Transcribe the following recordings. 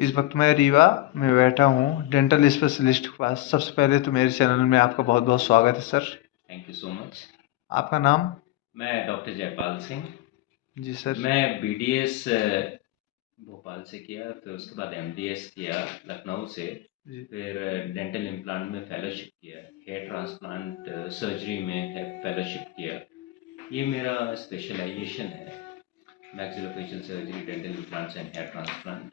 इस वक्त मैं रीवा में बैठा हूँ डेंटल स्पेशलिस्ट के पास। सबसे पहले तो मेरे चैनल में आपका बहुत बहुत स्वागत है sir. Thank you so much. आपका नाम? मैं डॉक्टर जयपाल सिंह। जी सर। मैं बीडीएस भोपाल से किया, फिर उसके बाद एमडीएस किया लखनऊ से, जी। फिर डेंटल इम्प्लांट में फेलोशिप किया, हेयर ट्रांसप्लांट सर्जरी में फेलोशिप किया। ये मेरा स्पेशलाइजेशन है, maxillofacial surgery, dental implants and hair transplant.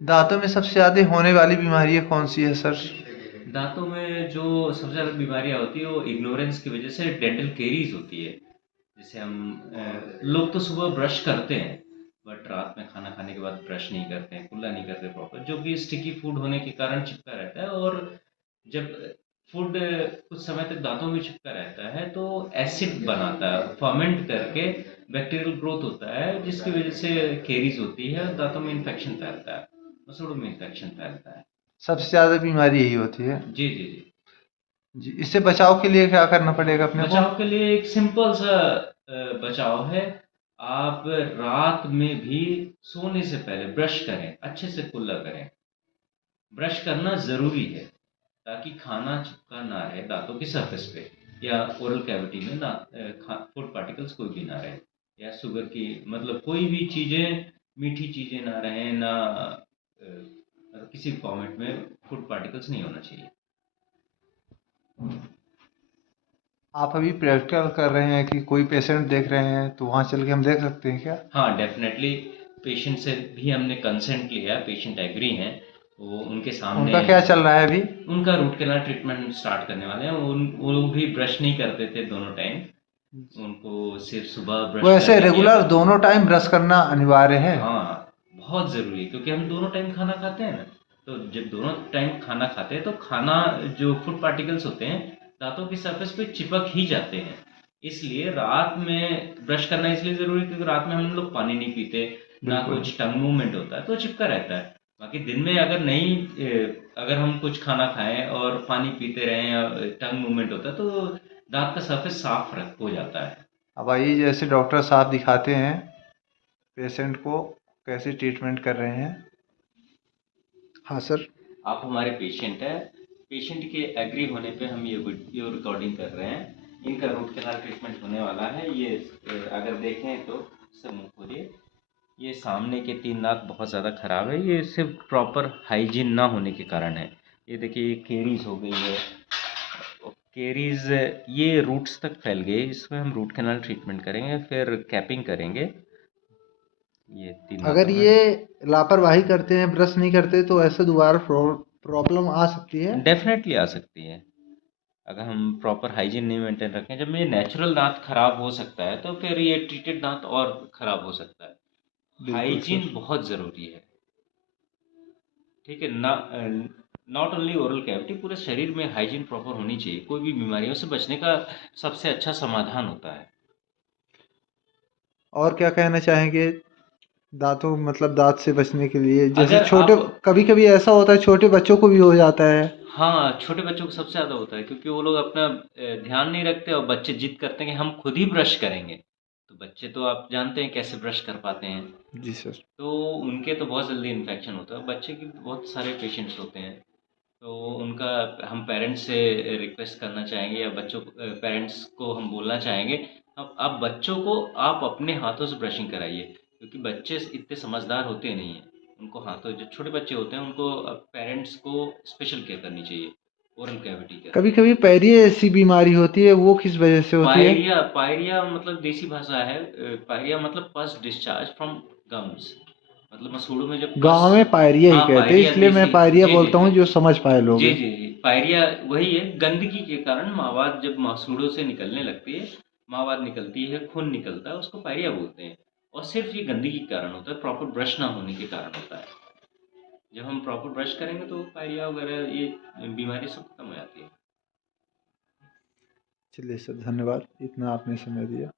दांतों में सबसे ज़्यादा होने वाली बीमारी कौन सी है सर? दांतों में जो सबसे ज़्यादा बीमारियाँ होती है वो इग्नोरेंस की वजह से डेंटल केरीज होती है। जैसे लोग तो सुबह ब्रश करते हैं, बट रात में खाना खाने के बाद ब्रश नहीं करते हैं, कुल्ला नहीं करते प्रॉपर, जो कि स्टिकी फूड होने के कारण चिपका रहता है। और जब फूड कुछ समय तक दांतों में चिपका रहता है तो एसिड बनाता है, फर्मेंट करके बैक्टीरियल ग्रोथ होता है, जिसकी वजह से केरीज होती है, दांतों में इन्फेक्शन फैलता है, मसूड़ों में इन्फेक्शन फैलता है। सबसे ज़्यादा बीमारी यही होती है। जी जी जी। जी, इससे बचाव के लिए क्या करना पड़ेगा अपने को? बचाव के लिए एक सिंपल सा बचाव है। आप रात में भी सोने से पहले ब्रश करें, अच्छे से कुल्ला करें। ब्रश करना ज़रूरी है ताकि खाना चिपका ना रहे दांतों की सरफेस पे, या ओरल कैविटी में फूड पार्टिकल्स कोई भी ना रहे, या शुगर की मतलब कोई भी चीज़ें, मीठी चीज़ें ना रहें, ना किसी फॉर्मेट में फूड पार्टिकल्स नहीं होना चाहिए। आप अभी प्रैक्टिकल कर रहे हैं कि कोई पेशेंट देख रहे हैं तो वहाँ चल के हम देख सकते हैं क्या? हाँ, डेफ़िनेटली। पेशेंट से भी हमने कंसेंट लिया, पेशेंट एग्री हैं। वो उनके सामने उनका क्या चल रहा है अभी? उनका रूट कैनाल ट्रीटमेंट स्टार्ट करने वाले हैं। वो भी ब्रश नहीं करते थे दोनों टाइम, उनको सिर्फ सुबह वो ब्रश ऐसे करके दिया रेगुलर था। दोनों टाइम ब्रश करना अनिवार्य है? हाँ, बहुत ज़रूरी है, क्योंकि हम दोनों टाइम खाना खाते हैं ना, तो जब दोनों टाइम खाना खाते हैं तो खाना, जो फूड पार्टिकल्स होते हैं, दांतों की सरफेस पे चिपक ही जाते हैं। इसलिए रात में ब्रश करना इसलिए ज़रूरी है क्योंकि रात में हम लोग पानी नहीं पीते, ना बिल्कुल। कुछ टंग मूवमेंट होता है, तो चिपका रहता है। बाकी दिन में अगर नहीं अगर हम कुछ खाना खाएं और पानी पीते रहें या टंग मूवमेंट होता है तो दांत का सरफेस साफ रख हो जाता है। अब आइए, जैसे डॉक्टर साहब दिखाते हैं पेशेंट को कैसे ट्रीटमेंट कर रहे हैं। हाँ सर। आप हमारे पेशेंट हैं। पेशेंट के एग्री होने पे हम ये वीडियो रिकॉर्डिंग कर रहे हैं। इनका रूट कैनाल ट्रीटमेंट होने वाला है। ये अगर देखें तो सर मुँह खोलिए। ये सामने के 3 दाँत बहुत ज़्यादा ख़राब है। ये सिर्फ प्रॉपर हाइजीन ना होने के कारण है। ये देखिए, ये केरीज हो गई है। केरीज ये रूट्स तक फैल गई। इसमें हम रूट कैनाल ट्रीटमेंट करेंगे, फिर कैपिंग करेंगे। ये 3 अगर दाँतों में ये लापरवाही करते हैं, ब्रश नहीं करते, तो ऐसे दोबारा प्रॉब्लम आ सकती है? डेफिनेटली आ सकती है। अगर हम प्रॉपर हाइजीन नहीं मेंटेन रखें, जब ये नेचुरल दांत खराब हो सकता है तो फिर ये ट्रीटेड दांत और खराब हो सकता है। बिल्कुल सर। हाइजीन बहुत ज़रूरी है। ठीक है ना। नॉट ओनली ओरल कैविटी, पूरे शरीर में हाइजीन प्रॉपर होनी चाहिए। कोई भी बीमारियों से बचने का सबसे अच्छा समाधान होता है। और क्या कहना चाहेंगे दांतों, मतलब दांत से बचने के लिए? जैसे अगर छोटे, आप कभी कभी ऐसा होता है छोटे बच्चों को भी हो जाता है। हाँ, छोटे बच्चों को सबसे ज़्यादा होता है, क्योंकि वो लोग अपना ध्यान नहीं रखते और बच्चे जिद करते हैं कि हम खुद ही ब्रश करेंगे। तो बच्चे तो आप जानते हैं कैसे ब्रश कर पाते हैं। जी सर। तो उनके तो बहुत जल्दी इन्फेक्शन होता है। बच्चे की बहुत सारे पेशेंट्स होते हैं। तो उनका हम पेरेंट्स से रिक्वेस्ट करना चाहेंगे, या बच्चों पेरेंट्स को हम बोलना चाहेंगे, अब आप बच्चों को आप अपने हाथों से ब्रशिंग कराइए, क्योंकि बच्चे इतने समझदार होते नहीं हैं। उनको हाथों, जो छोटे बच्चे होते हैं उनको पेरेंट्स को स्पेशल केयर करनी चाहिए ओरल कैविटी के। कभी कभी पैरिये ऐसी बीमारी होती है, वो किस वजह से होती है? पायरिया, पायरिया मतलब देसी भाषा है। पायरिया मतलब पस डिस्चार्ज फ्रॉम गम्स, मतलब मसूड़ों में जब पस। गांव में पायरिया ही हाँ, कहते हैं, पायरिया इसलिए मैं देसी। पायरिया जी जी बोलता हूँ, जी। जो समझ पाए लोग। जी जी जी। पायरिया वही है, गंदगी के कारण मवाद जब मसूड़ों से निकलने लगती है, मवाद निकलती है, खून निकलता है, उसको पायरिया बोलते हैं। और सिर्फ ये गंदगी के कारण होता है, प्रॉपर ब्रश ना होने के कारण होता है। जब हम प्रॉपर ब्रश करेंगे तो पायरिया वगैरह ये बीमारी सब खत्म हो जाती है। चलिए सर, धन्यवाद, इतना आपने समय दिया।